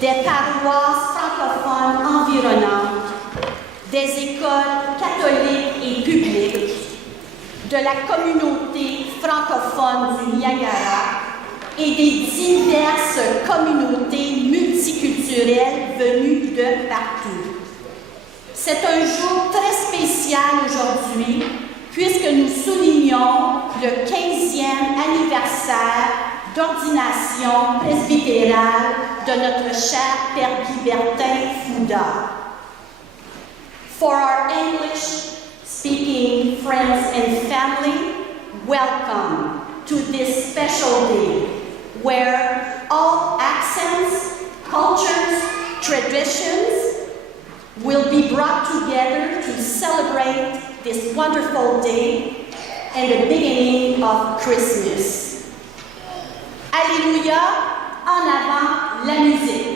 des paroisses francophones environnantes, des écoles catholiques et publiques, de la communauté francophone du Niagara et des diverses communautés multiculturelles venues de partout. C'est un jour très spécial aujourd'hui puisque nous soulignons le 15e anniversaire d'ordination presbytérale de notre cher Père Guy-Bertin Fouda. For our English-speaking friends and family, welcome to this special day where all accents, cultures, traditions will be brought together to celebrate this wonderful day and the beginning of Christmas. Alléluia, en avant la musique.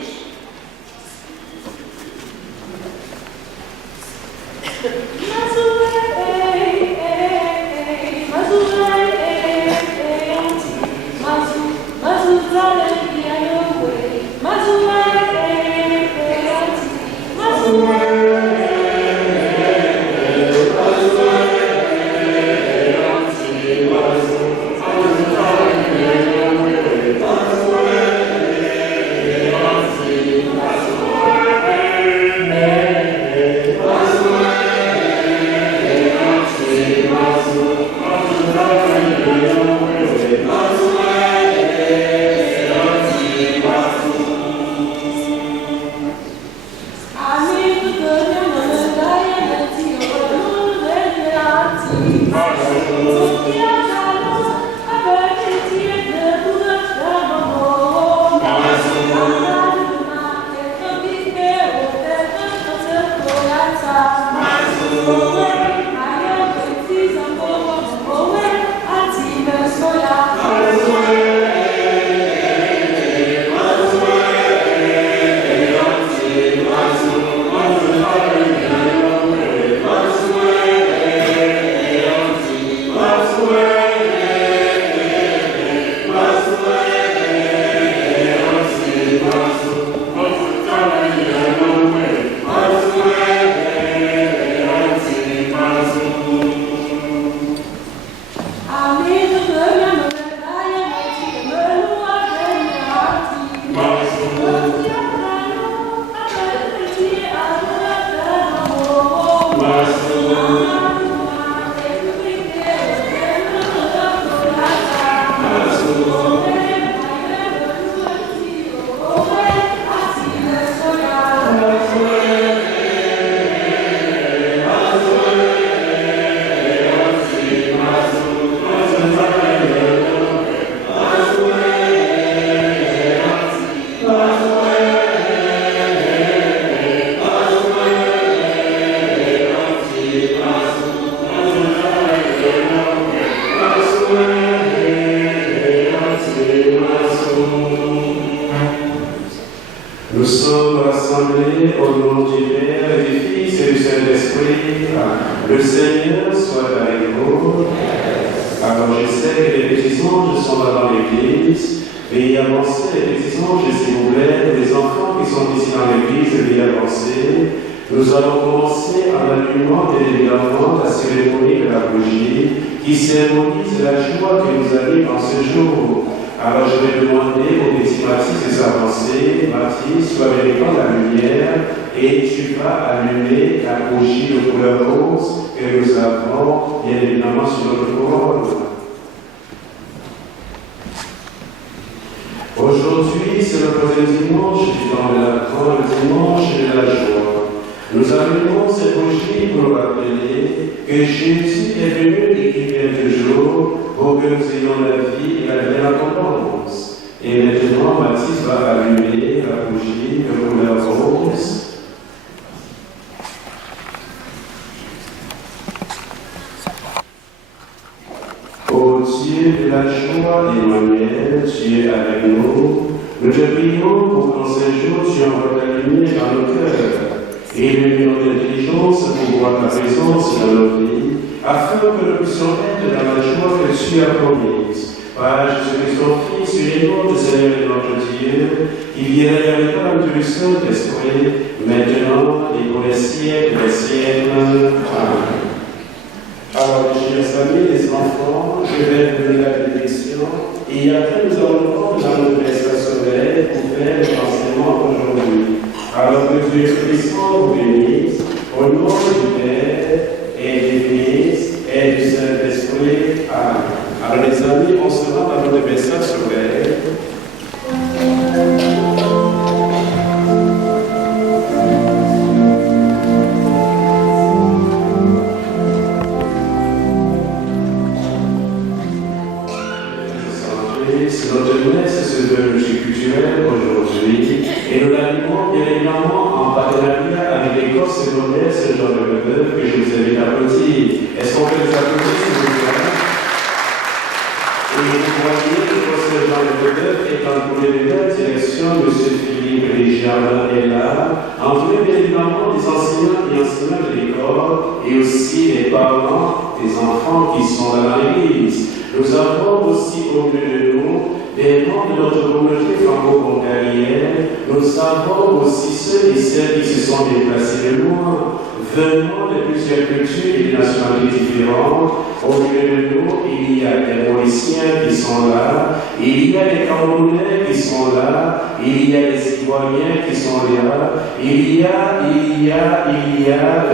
Nous sommes rassemblés au nom du Père, du Fils et du Saint-Esprit. Le Seigneur soit avec vous. Alors je sais que les petits anges sont dans l'église. Veuillez avancer, les petits anges, s'il vous plaît. Les enfants qui sont ici dans l'église, veuillez avancer. Nous allons commencer en allumant évidemment la cérémonie de la bougie qui symbolise la joie que nous avons en ce jour. Alors je vais demander au petit Mathis de s'avancer. Mathis, tu vas venir prendre la lumière et tu vas allumer la bougie de couleur rose que nous avons bien évidemment sur notre couronne. Aujourd'hui, c'est le premier dimanche du temps de l'Avent, le dimanche de la joie. Nous allumons cette bougie pour nous rappeler que Jésus est venu et qu'il vient toujours pour que nous ayons la vie et la vie en abondance. Et maintenant, Mathis va allumer la bougie de couleur rose. Ô Dieu de la joie, Emmanuel, tu es avec nous. Nous te prions pour qu'en ce jour tu envoies ta lumière dans nos cœurs et illumine notre intelligence pour voir ta présence dans nos vies, afin que nous puissions être dans la joie que tu as promise. par Jésus-Christ, ton Fils, unique de Seigneur et notre Dieu, qui vient avec toi du Saint-Esprit, maintenant et pour les siècles des siècles. Amen. Alors, chers amis, les enfants, je vais vous donner la bénédiction et après nous allons prendre dans notre espace solaire pour faire l'enseignement aujourd'hui. Alors que Dieu Christ vous bénisse, au nom du Père et du Fils et du Saint-Esprit. Amen. Alors les amis, on se rend dans notre espace solaire. C'est notre jeunesse, c'est de multiculturel aujourd'hui. Et nous l'animons bien évidemment en partenariat avec l'école secondaire Saint-Jean-de-Brébeuf que je vous invite à applaudir. Est-ce qu'on peut les applaudir, s'il vous plaît? Et vous voyez, l'école Saint-Jean-de-Brébeuf est en première direction, M. Philippe Desjardins est là. Entouré bien évidemment des enseignants et enseignants de l'école et aussi les parents des enfants qui sont dans l'église. Nous avons aussi au milieu de nous des membres de notre communauté franco-hongarienne. Nous avons aussi ceux et celles qui se sont déplacés de loin, venant de plusieurs cultures et de nationalités différentes. Au milieu de nous, il y a des Mauriciens qui sont là, il y a des Camerounais qui sont là, il y a des Citoyens qui sont là, il y a,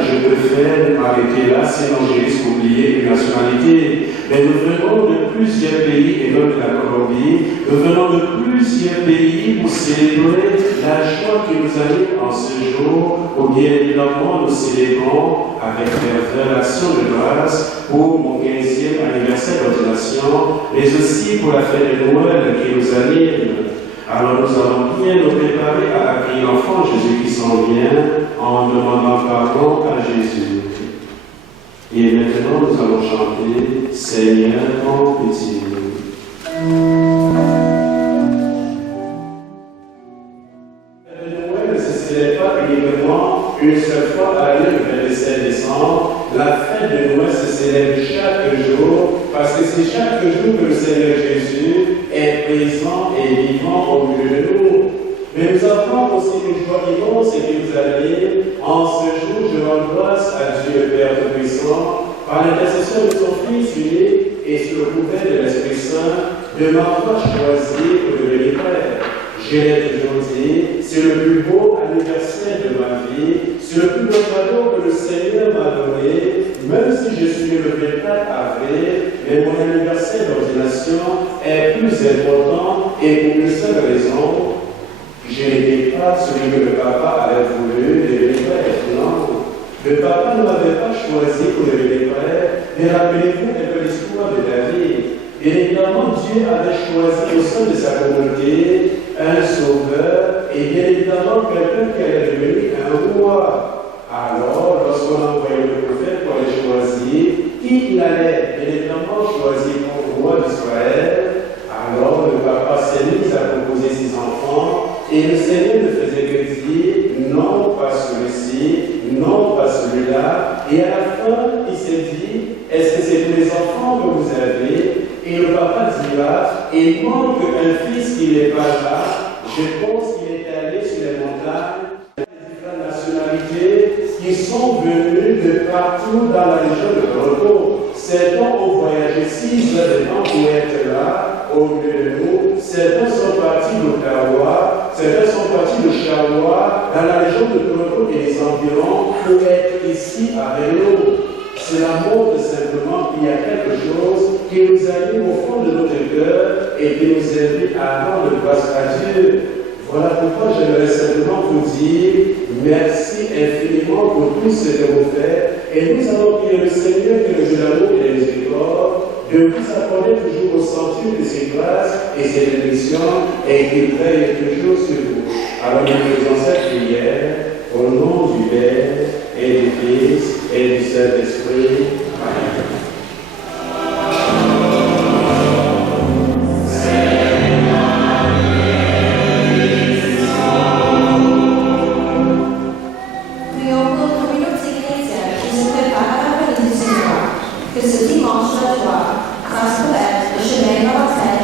je peux faire m'arrêter là, sinon je risque d'oublier une nationalité. Mais nous venons de plusieurs pays, et même de la Colombie, nous venons de plusieurs pays pour célébrer la joie qui nous anime en ce jour, où bien évidemment nous célébrons avec ferveur l'action de grâce pour mon 15e anniversaire d'ordination, mais aussi pour la fête de Noël qui nous anime. Alors nous allons bien nous préparer à accueillir l'enfant Jésus qui s'en vient en demandant pardon à Jésus. Et maintenant nous allons chanter Seigneur en pitié. Noël ne se célèbre pas uniquement une seule fois à l'année le 27 décembre. La fête de Noël se célèbre chaque jour parce que c'est chaque jour que le Seigneur Jésus est présent et vivant au milieu de nous. Mais nous avons aussi une joie immense et qui nous anime. En ce jour, je rends grâce à Dieu le Père Tout-Puissant par l'intercession de son Fils unique et sous le couvert de l'Esprit Saint, de m'avoir choisi pour devenir Père. Je l'ai toujours dit, c'est le plus beau anniversaire de ma vie, c'est le plus beau cadeau que le Seigneur m'a donné, même si je suis le 24 avril, mais mon anniversaire d'ordination est plus important et pour une seule raison, je n'étais pas celui que le papa avait voulu devenir Père. Non. Le papa ne m'avait pas choisi pour devenir Père, mais rappelez-vous un peu l'histoire de David. Bien évidemment, Dieu avait choisi au sein de sa communauté un sauveur et bien évidemment quelqu'un qui allait devenir un roi. Alors, lorsqu'on a envoyé le prophète pour aller choisir qui il allait bien évidemment choisir pour roi d'Israël, alors le papa s'est mis à proposer ses enfants et le Seigneur ne faisait que dire non, pas celui-ci, non, pas celui-là. Et à la fin, il s'est dit, est-ce que c'est tous les enfants que vous avez? Et le papa dira, il manque un fils qui n'est pas là. Je pense qu'il est allé sur les montagnes. Les différentes nationalités qui sont venues de partout dans la région de Toronto. Certains ont voyagé 6 heures de temps pour être là, au milieu de nous. Certains sont partis d'Ottawa, certains sont partis de Charlois, dans la région de Toronto et les environs, pour être ici avec nous. Cela montre simplement qu'il y a quelque chose qui nous anime au fond de notre cœur et qui nous invite à rendre grâce à Dieu. Voilà pourquoi j'aimerais simplement vous dire merci infiniment pour tout ce que vous faites. Et nous allons prier le Seigneur que le Dieu d'amour et de miséricorde de vous accorder toujours au centre de ses grâces et ses bénédictions et qu'il veille toujours sur vous. Alors nous faisons cette prière au nom du Père et du Fils et du Saint-Esprit. Amen. Que ce dimanche de joie, transmettre le chemin dans la fête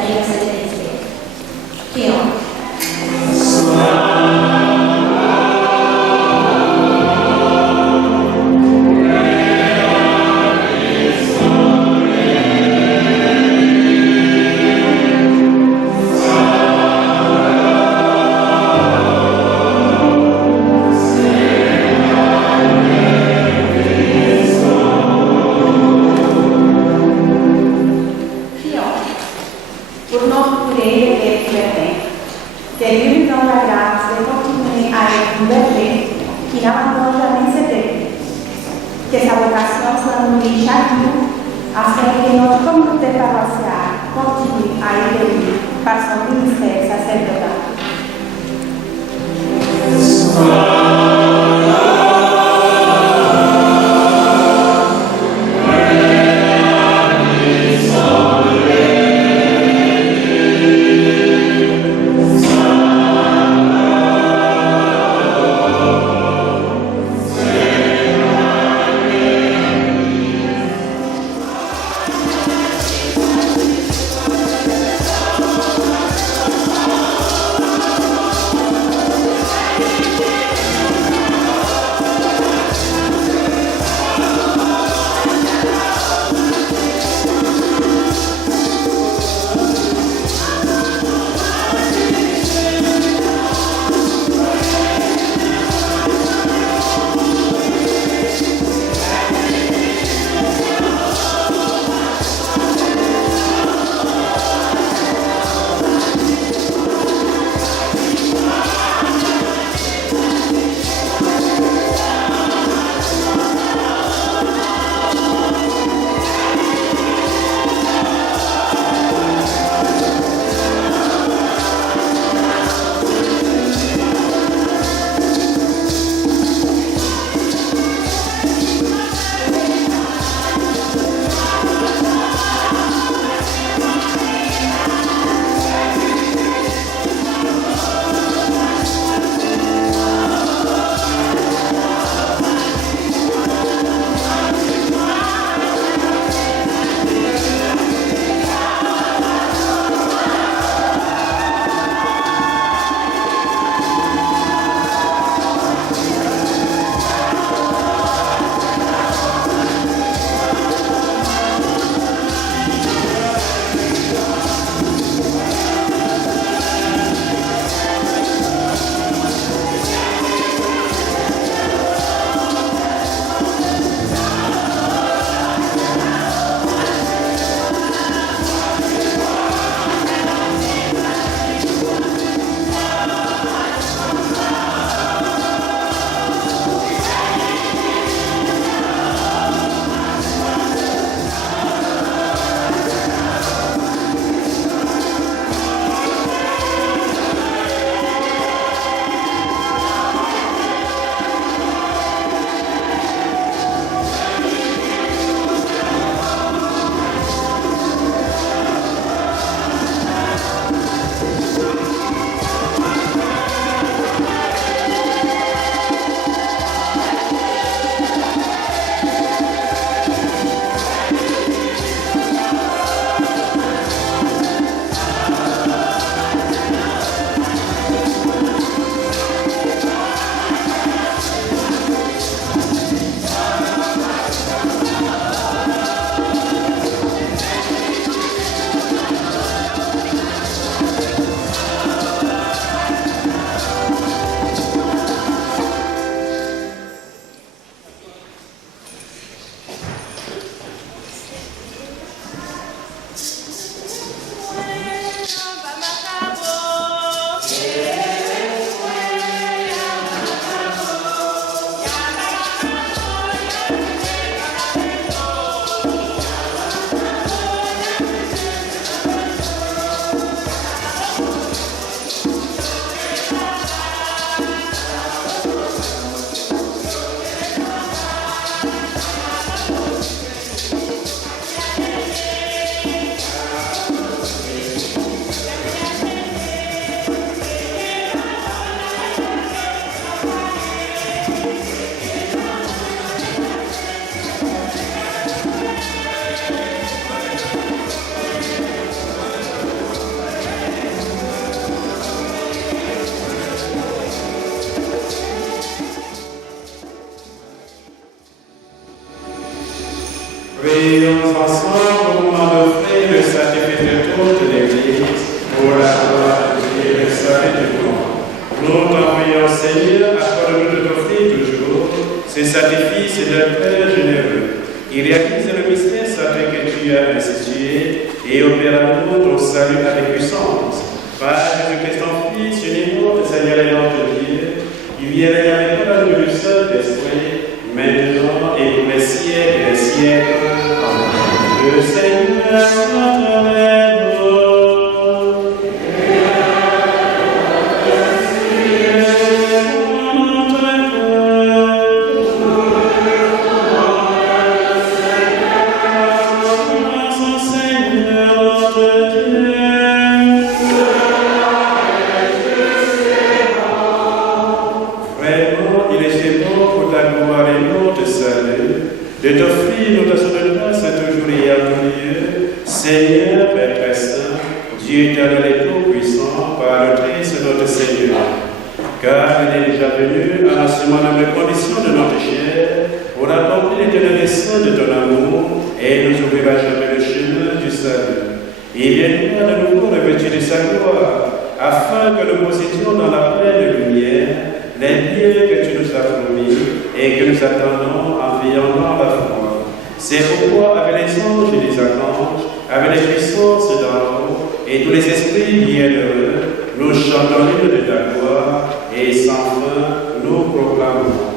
liberté qui n'a encore jamais cédé. Que sa vocation soit nourrie chaque jour afin que notre communauté paroissiale continue à évoluer par son ministère sacerdotal. Prions ensemble au moment d'offrir le sacrifice de toute l'Église pour la gloire et le salut du monde. Nous t'en prions, Seigneur, accorde-nous de t'offrir toujours ces sacrifices d'un cœur généreux. Il réalise le mystère sacré que tu as institué et opère à nous ton salut avec puissance. Par Jésus-Christ, ton Fils, uniquement, Seigneur et notre Dieu, qui vient avec la nourriture du Saint-Esprit, maintenant et pour les siècles des siècles. Amen. Le Seigneur soit avec vous. De t'offrir notre grâce à toujours et à Dieu, Seigneur, Père très saint, Dieu éternel et tout-puissant, par le Christ notre Seigneur. Car il est déjà venu à l'assumement de la condition de notre chair, pour accomplir l'éternel dessein de ton amour, et nous ouvrira jamais le chemin du salut. Il viendra de nouveau revêtu de sa gloire, afin que nous possédions dans la pleine lumière les biens que tu nous as promis et que nous attendons en veillant dans la foi. C'est pourquoi, avec les anges et les archanges, avec les puissances d'en haut et tous les esprits bienheureux, nous chantons l'hymne de ta gloire et sans fin nous proclamons.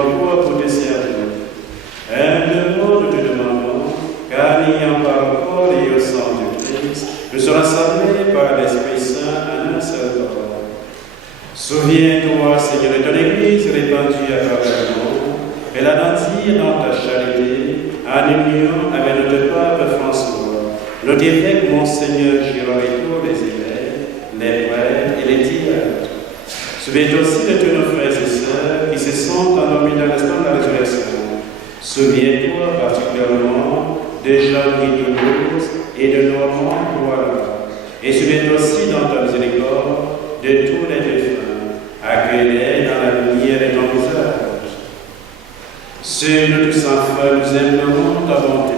encore pour te servir. Humblement, nous te demandons, car n'ayant pas encore et au sang de Christ, nous sommes rassemblés par l'Esprit Saint en un seul corps. Souviens-toi, Seigneur, de ton Église répandue à travers le monde, et la nantir dans ta charité, en union avec notre pape François, notre évêque Monseigneur Girard et tous les évêques, les prêtres et les diacres. Souviens-toi aussi de tous nos frères et sœurs qui se sont endormis dans l'instant de la résurrection. Souviens-toi particulièrement de Jean-Guy Toulouse et de Normand Boileau. Et souviens-toi aussi dans ta miséricorde de tous les défunts. Accueille-les dans la lumière de ton visage. Ceux de tous enfants, nous aimerons ta bonté.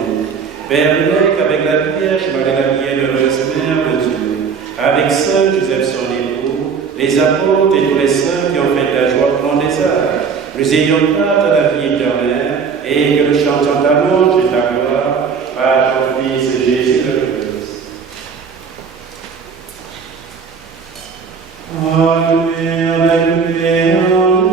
Père qu'avec la Vierge Marie, la bienheureuse Mère de Dieu, avec Saint Joseph son époux, les apôtres et tous les saints qui ont fait ta joie prendre des âges, nous ayons part de la vie éternelle et que nous chantions ta louange et ta gloire par ton Fils Jésus le Christ. Alléluia, alléluia, alléluia.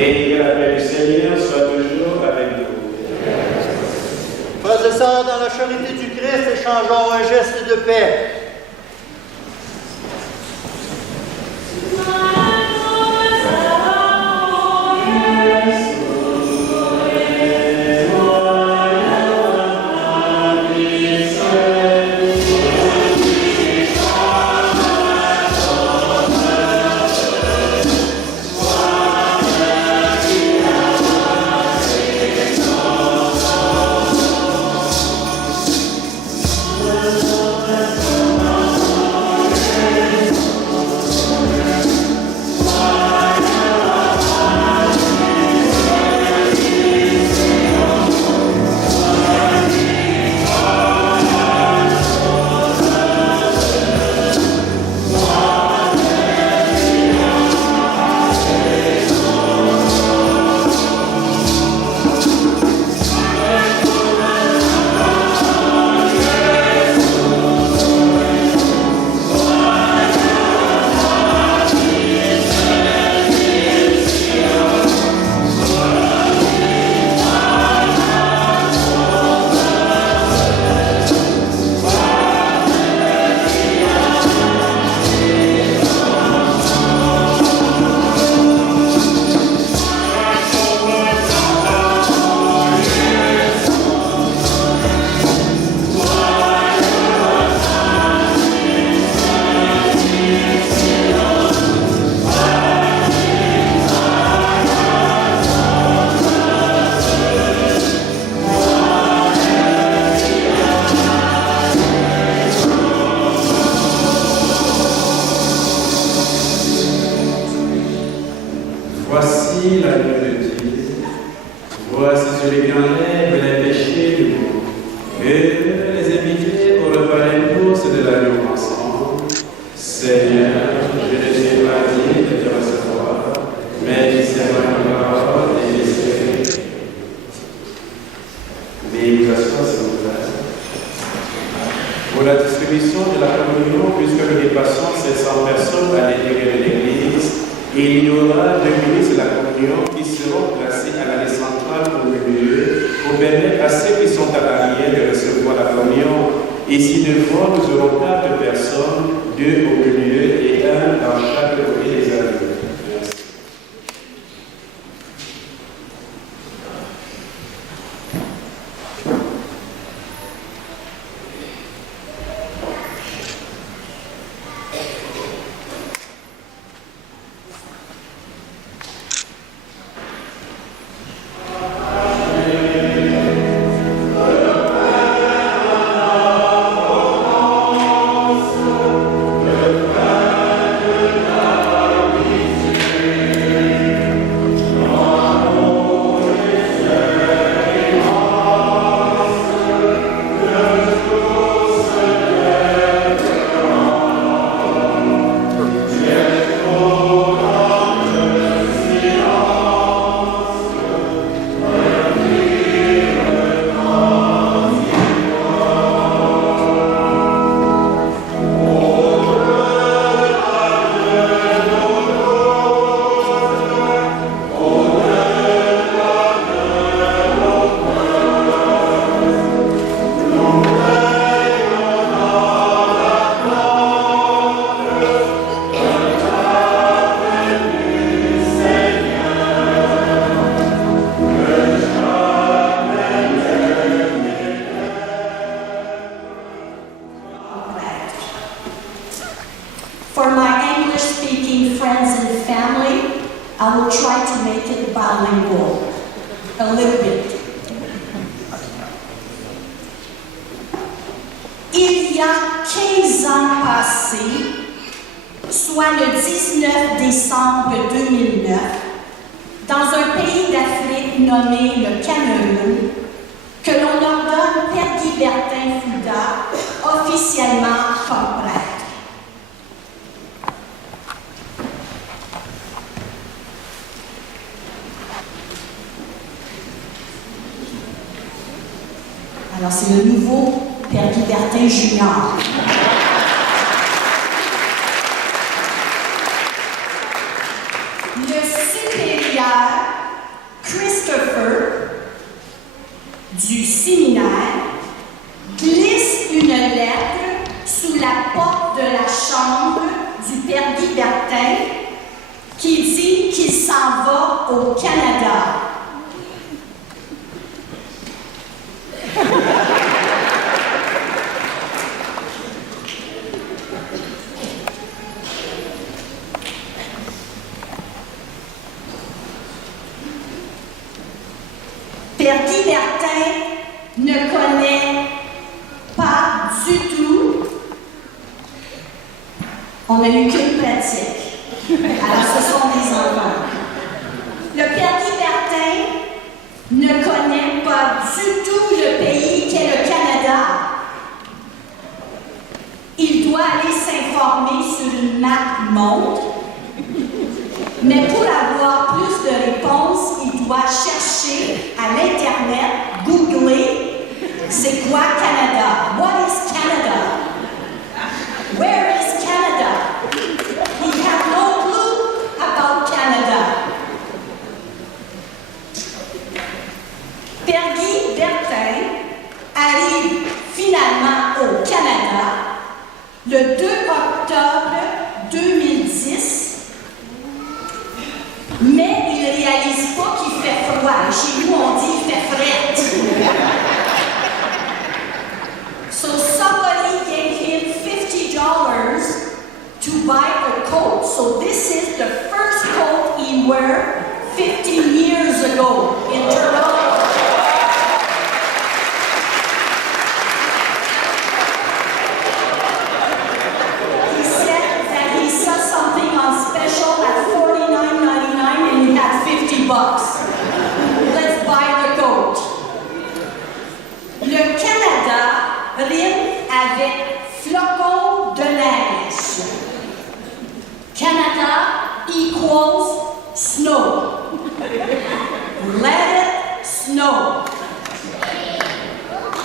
Et la paix du Seigneur Seigneur soit toujours avec vous. Frères et sœurs, dans la charité du Christ, échangeons un geste de paix. Voici l'agneau de Dieu. Voici celui qui enlève les péchés du monde. Et les invités au repas d'imposte de l'agneau ensemble. Seigneur, je ne t'ai pas dit de te recevoir, mais dis seulement une parole et laisse-le. Veuillez vous asseoir, s'il vous plaît. Pour la distribution de la communion, puisque nous dépassons 500 personnes à l'intérieur de l'Église, il y aura 2 ministres de la communion qui seront placés à l'allée centrale au milieu pour permettre à ceux qui sont à l'arrière de recevoir la communion. Ici devant, nous aurons 4 personnes, 2 au milieu et 1 dans chaque côté des agneaux. Merci. For my English-speaking friends and family, I will try to make it bilingual, a little bit. Il y a 15 ans passés, soit le 19 décembre 2009, dans un pays d'Afrique nommé le Cameroun, que l'on ordonne Père Guy Bertin Fouda officiellement comme prêtre. Alors c'est le nouveau Père Guy Bertin Junior. Le supérieur Chris du séminaire glisse une lettre sous la porte de la chambre du père Guy Bertin qui dit qu'il s'en va au Canada. Père Guy Bertin ne connaît pas du tout. On n'a eu qu'une pratique. Alors, ce sont des enfants. Le Père Guy Bertin ne connaît pas du tout le pays qu'est le Canada. Il doit aller s'informer sur une map monde. Mais pour avoir plus de réponses, il doit chercher à l'Internet, googler, c'est quoi Canada? What is Canada? Where is Canada? We have no clue about Canada. Père Guy Bertin arrive finalement au Canada le 2 octobre 2010. Mais il ne réalise pas qu'il fait froid. Chez nous, on dit qu'il fait fret. So somebody gave him $50 to buy a coat. So this is the first coat he wore 15 years ago in Toronto. He said that he saw something on special at $49.99 and he had $50. Let's buy the coat. Le Canada rime avec flocon de neige. Canada equals snow. Let it snow.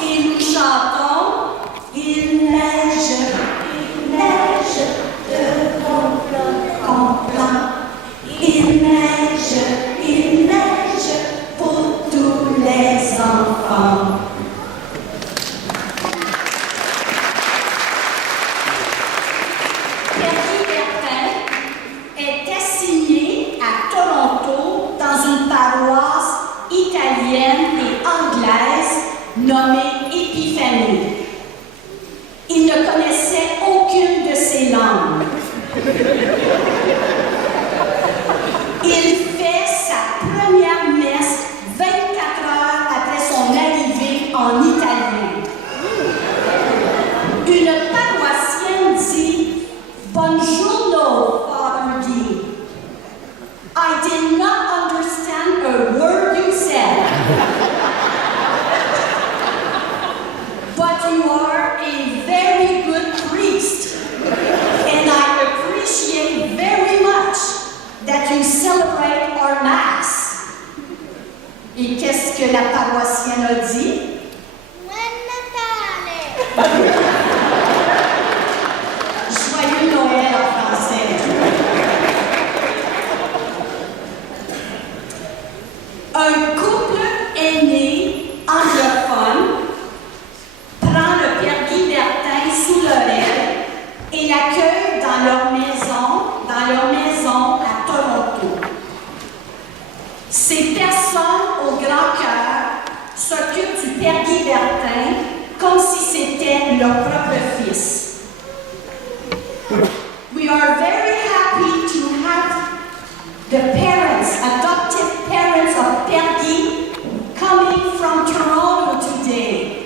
Et nous chantons il neige de bon en blanc. Il neige pour tous les enfants. Père Guy Bertin est assigné à Toronto dans une paroisse italienne et anglaise nommée Épiphanie. Il ne connaissait aucune de ces langues. Il fait sa première messe 24 heures après son arrivée en italien. Une paroissienne dit « Buongiorno, Father Guy. I did not understand a word you said. But you are a very good priest, and I appreciate very much that you celebrate our Mass. » Et qu'est-ce que la paroissienne a dit? Joyeux Noël en français. Un couple aîné anglophone prend le Père Guy Bertin sous leur aile et l'accueille dans leur maison à Toronto. Ces personnes au grand cœur s'occupent du Père Guy Bertin comme si c'était leur propre fils. We are very happy to have the parents, adoptive parents of Père Guy coming from Toronto today.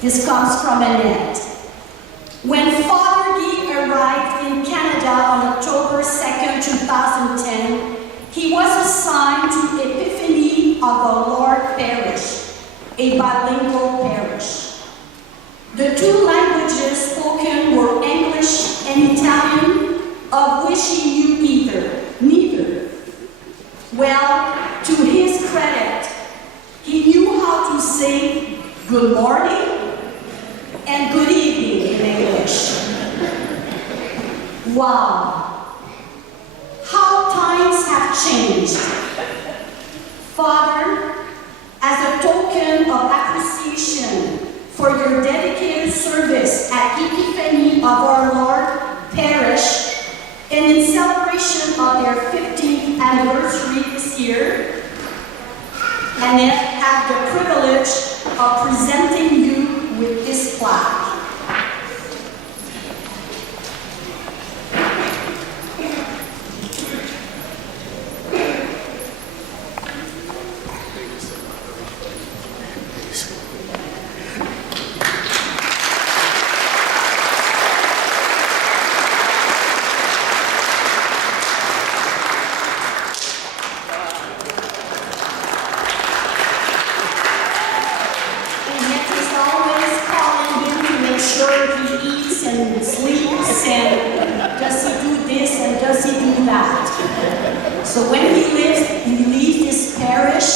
This comes from Annette. When Father Guy arrived in good morning and good evening in English. Wow, how times have changed. Father, as a token of appreciation for your dedicated service at Epiphany of Our Lord Parish, and in celebration of their 50th anniversary this year, and have the privilege of presenting you with this plaque. And sleeps and does he do this and does he do that. So when he leaves this parish,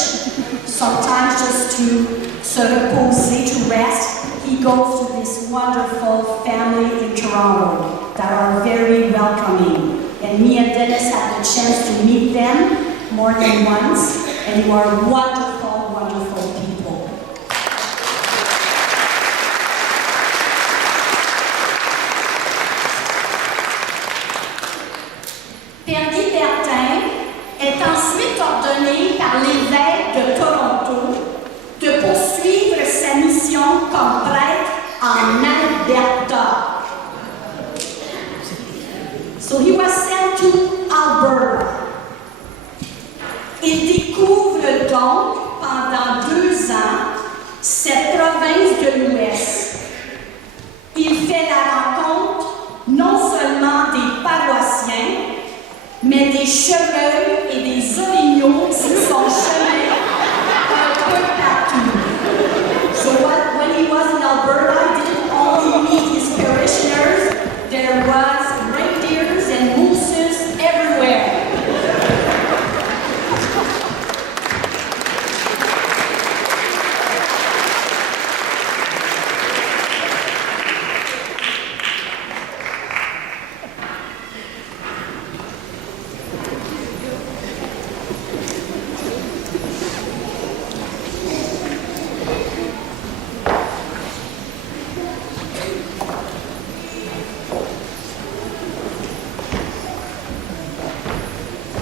sometimes just to se reposer, to rest, he goes to this wonderful family in Toronto that are very welcoming. And me and Dennis had the chance to meet them more than once, and they are wonderful, wonderful people. Père Guy Bertin est ensuite ordonné par l'évêque de Toronto de poursuivre sa mission comme prêtre en Alberta. So he was sent to Alberta. Il découvre donc pendant 2 ans cette province de l'Ouest. Il fait la rencontre non seulement des paroissiens, mais des chevreuils et des orignaux sur son chemin un peu partout. So when he was in Alberta, he didn't only meet his parishioners, there was reindeers and mooses everywhere.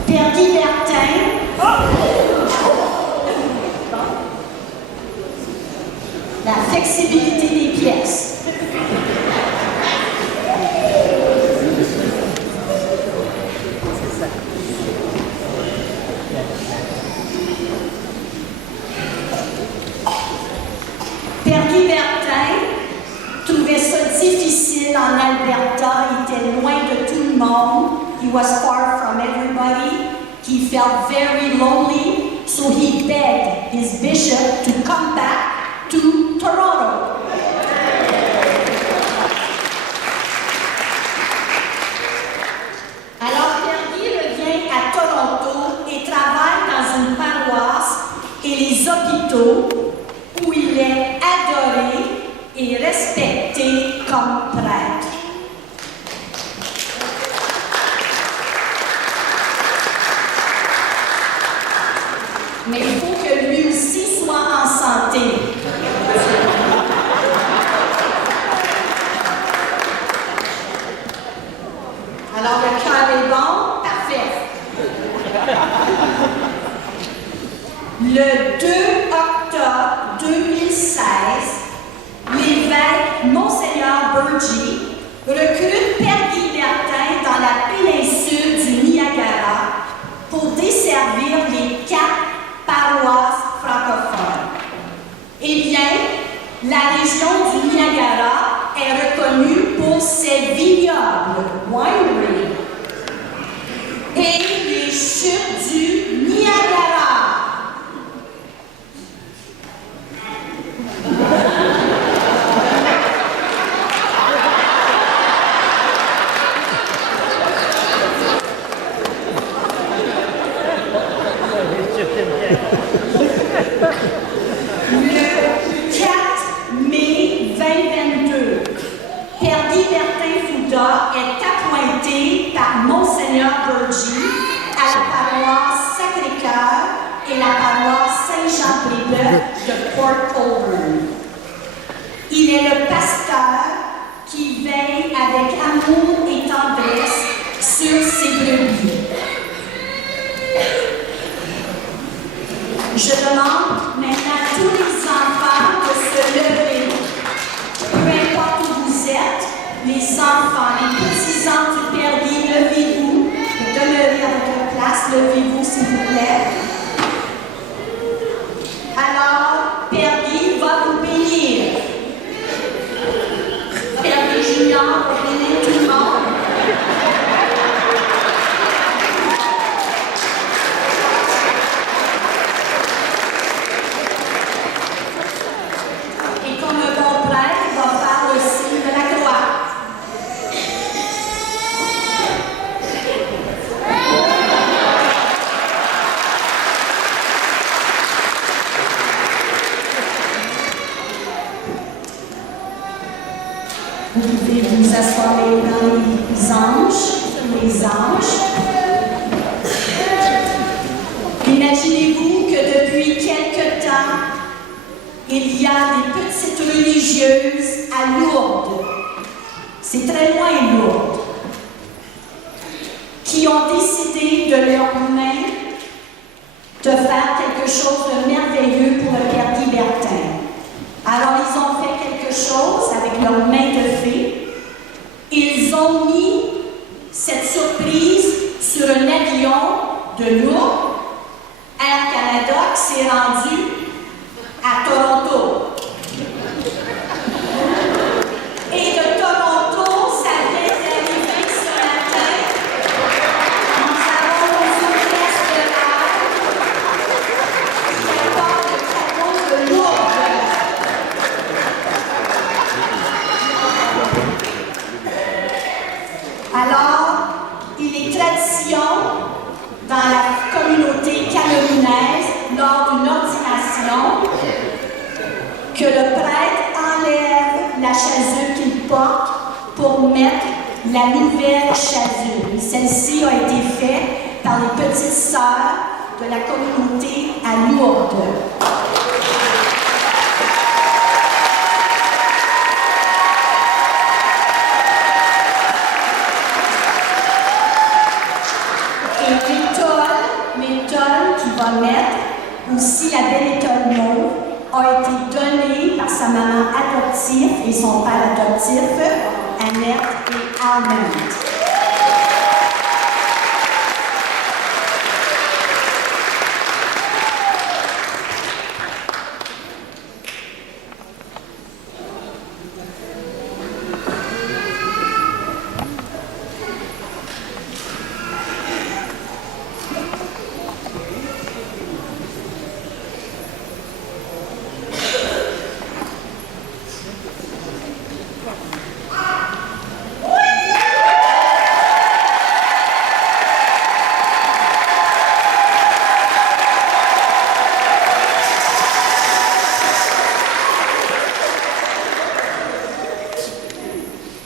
Père Guy Bertin, la flexibilité des pièces. Père Guy Bertin trouvait ça difficile en Alberta, il était loin de tout le monde. He was far from everybody. He felt very lonely, so he begged his bishop to come back to Toronto. Alors Père Guy revient à Toronto et travaille dans une paroisse et les hôpitaux où il est adoré et respecté comme prêtre. Mais il faut que lui aussi soit en santé. Alors le cœur est bon, parfait. Le 2 octobre 2016, l'évêque Monseigneur Burgee recrute Père Guy Bertin dans la péninsule du Niagara pour desservir les 4 paroisses francophones. Eh bien, la région du Niagara est reconnue pour ses vignobles, winery, et les chutes du Niagara. Le 4 Martin Fouda est appointé par Monseigneur Burgee à la paroisse Sacré-Cœur et la paroisse Saint-Jean-Brébeuf de Port Colborne. Il est le pasteur qui veille avec amour et tendresse sur ses brebis. Je demande maintenant à tous les enfants de se lever. Peu importe où vous êtes, les enfants, les petits-enfants du Père Guy, levez-vous. Demeurez à votre place, levez-vous s'il vous plaît. Alors, Père Guy va vous bénir. Père Guy Junior va bénir tout le monde. Et comme un bon prêtre, il va faire le signe de la croix. Vous pouvez vous asseoir dans les anges. Imaginez-vous que depuis quelque temps, il y a des petites religieuses à Lourdes, c'est très loin Lourdes, qui ont décidé de leurs mains de faire quelque chose de merveilleux pour le Père Guy Bertin. Alors, ils ont fait quelque chose avec leurs mains de fée. Ils ont mis cette surprise sur un avion de Lourdes, Air Canada, qui s'est rendu à Toronto. Et de Toronto, ça vient d'arriver ce matin. Nous avons une hôtesse de l'air qui apporte le cadeau de Lourdes. Alors, il est tradition dans la communauté camerounaise, lors d'une ordination, que le prêtre enlève la chasuble qu'il porte pour mettre la nouvelle chasuble. Celle-ci a été faite par les petites sœurs de la communauté à Lourdes. L'étole qu'il va mettre, aussi la belle étole mauve, a été donnée par sa maman adoptive et son père adoptif, Annette et Armand.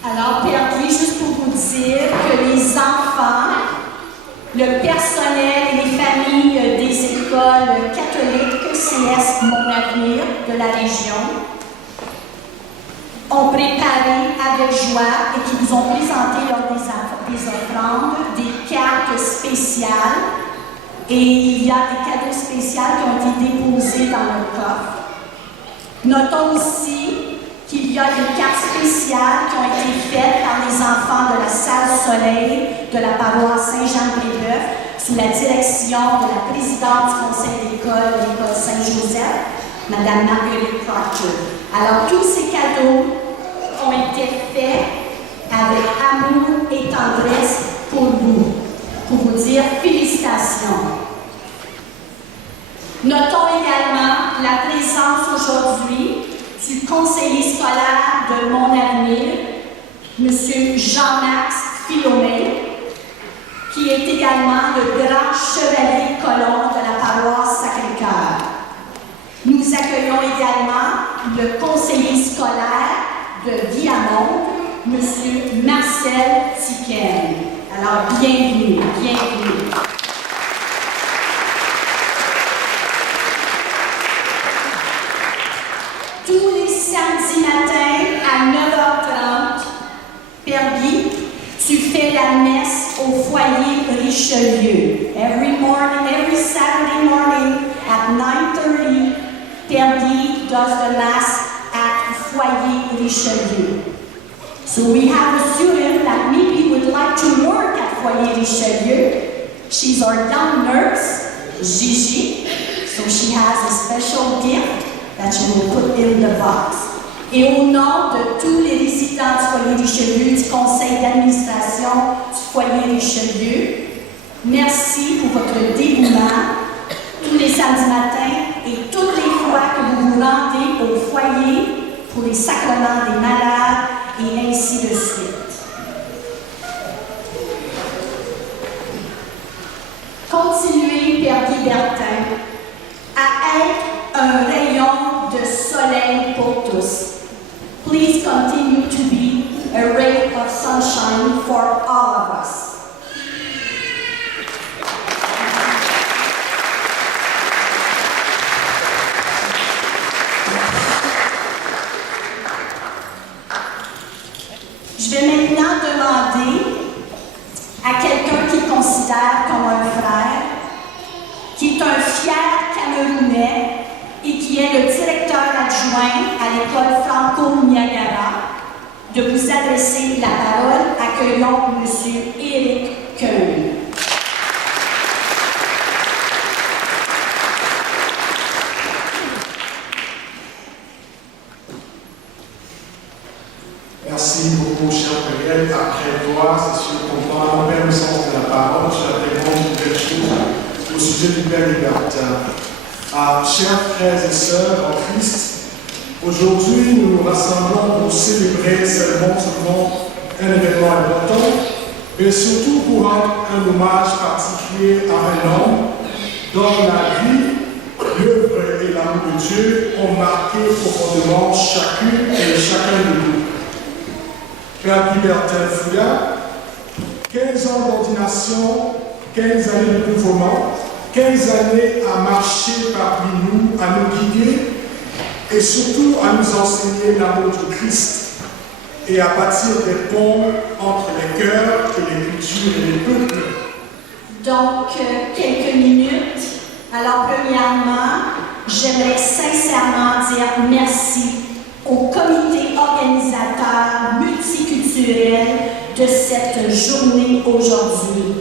Alors, Père Guy, juste pour vous dire que les enfants, le personnel et les familles des écoles catholiques CS Mon Avenir de la région ont préparé avec joie et qui vous ont présenté lors des offrandes des cartes spéciales. Et il y a des cadeaux spéciaux qui ont été déposés dans le coffre. Notons aussi qu'il y a des cartes spéciales qui ont été faites par les enfants de la salle Soleil de la paroisse Saint-Jean-Brébeuf sous la direction de la présidente du conseil d'école de l'école Saint-Joseph, Mme Marguerite Proctor. Alors, tous ces cadeaux ont été faits avec amour et tendresse pour vous dire félicitations. Notons également la présence aujourd'hui du conseiller scolaire de Mon Avenir, M. Jean-Max Philomé, qui est également le grand chevalier colon de la paroisse Sacré-Cœur. Nous accueillons également le conseiller scolaire de Viamont, M. Marcel Tiken. Alors, bienvenue, bienvenue. Tous les samedis matins à 9h30, Père Guy, tu fais la messe au foyer Richelieu. Every Saturday morning at 9:30, Père Guy does the mass at foyer Richelieu. So we have a student that maybe would like to work at foyer Richelieu. She's our young nurse, Gigi. So she has a special gift that she will put in the box. Et au nom de tous les résidents du foyer Richelieu, du conseil d'administration du foyer Richelieu, merci pour votre dévouement tous les samedis matins et toutes les fois que vous vous rendez au foyer pour les sacrements des malades et ainsi de suite. Continuez, Père Guy Bertin, à être un rayon de soleil pour tous. Please continue to be a ray of sunshine for all of us. Je vais maintenant demander à quelqu'un qu'il considère comme un frère, qui est un fier Camerounais et qui est le directeur adjoint à l'école Franco-Niagara, de vous adresser la parole. Accueillons M. Éric Keun. Merci beaucoup, cher Périel. Après toi, c'est sûr qu'on prend la même sens de la parole. Je la demande une belle chose au sujet du Père Libertin. Chers frères et sœurs en Christ, aujourd'hui nous nous rassemblons pour célébrer seulement un événement important, mais surtout pour rendre un hommage particulier à un homme dont la vie, l'œuvre et l'amour de Dieu ont marqué profondément chacune et chacun de nous. Père Libertin Fouillard, 15 ans d'ordination, 15 années de gouvernement, 15 années à marcher parmi nous, à nous guider et surtout à nous enseigner l'amour du Christ et à bâtir des ponts entre les cœurs et les cultures et les peuples. Donc, quelques minutes. Alors, premièrement, j'aimerais sincèrement dire merci au comité organisateur multiculturel de cette journée aujourd'hui.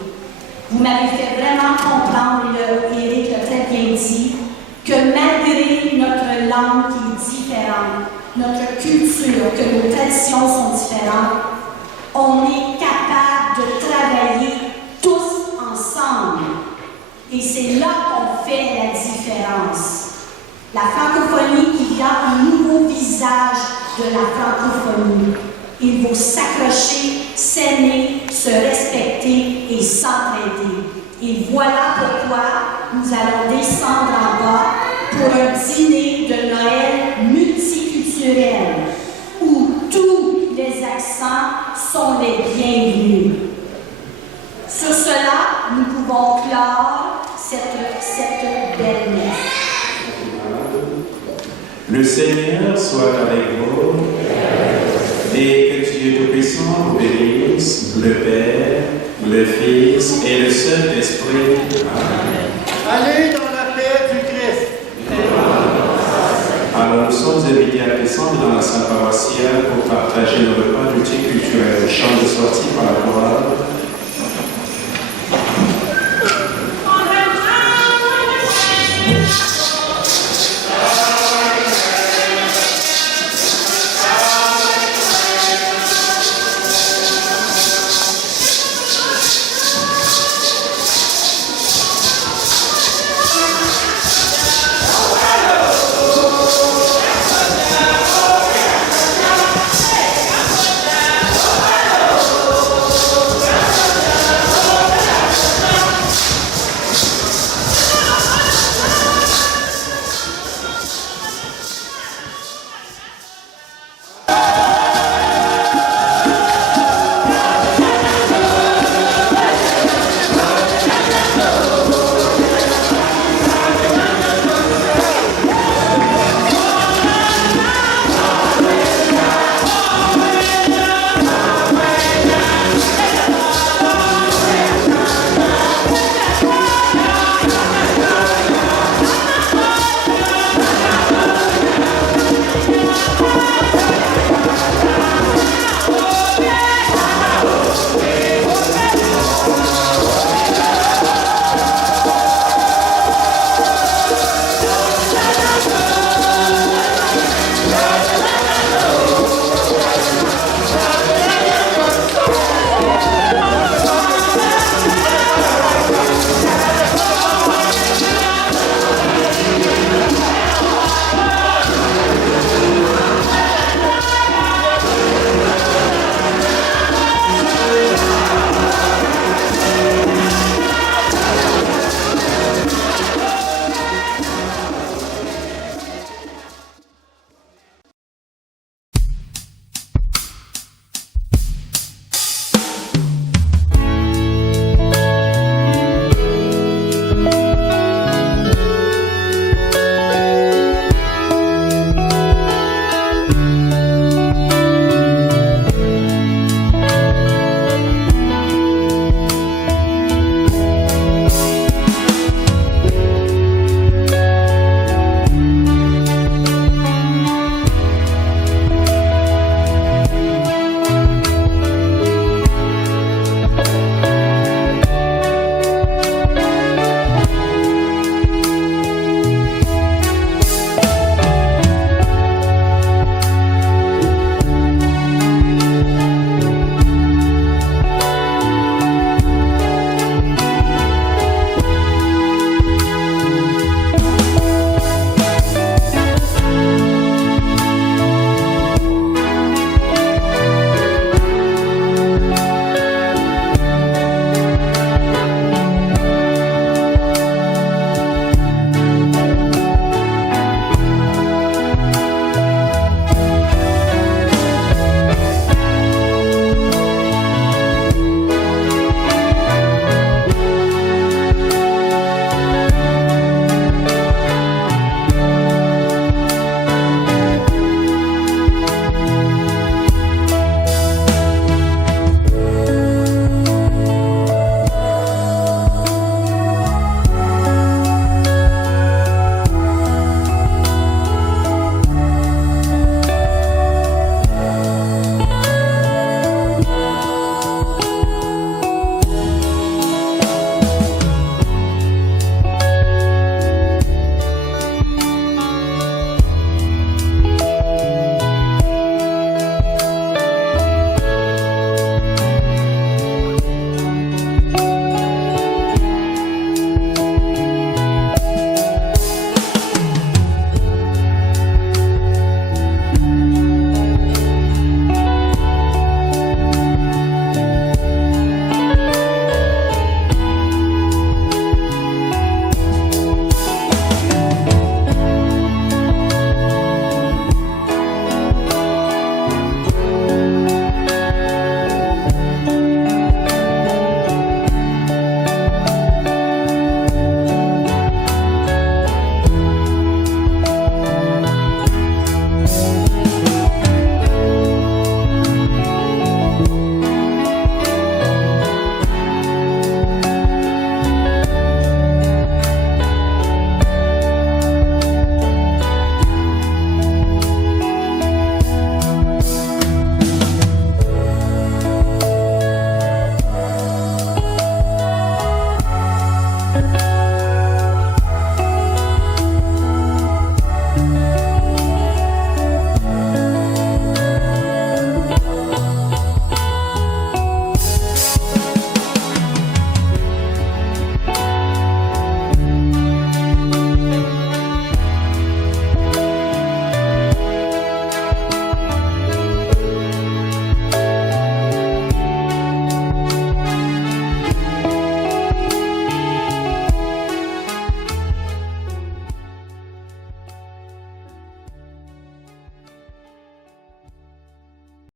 Vous m'avez fait vraiment comprendre, et Éric l'a très bien dit, que malgré notre langue qui est différente, notre culture, que nos traditions sont différentes, on est capable de travailler tous ensemble. Et c'est là qu'on fait la différence. La francophonie, il y a un nouveau visage de la francophonie. Il faut s'accrocher, s'aimer, se respecter et s'entraider. Et voilà pourquoi nous allons descendre en bas pour un dîner de Noël multiculturel où tous les accents sont les bienvenus. Sur cela, nous pouvons clore cette belle messe. Le Seigneur soit avec vous et que Dieu Tout-Puissant vous bénisse, le Père, le Fils et le Saint-Esprit. Amen. Allez dans la paix du Christ. Alors nous sommes invités à descendre dans la salle paroissiale pour partager le repas multiculturel. Chant de sortie par la chorale.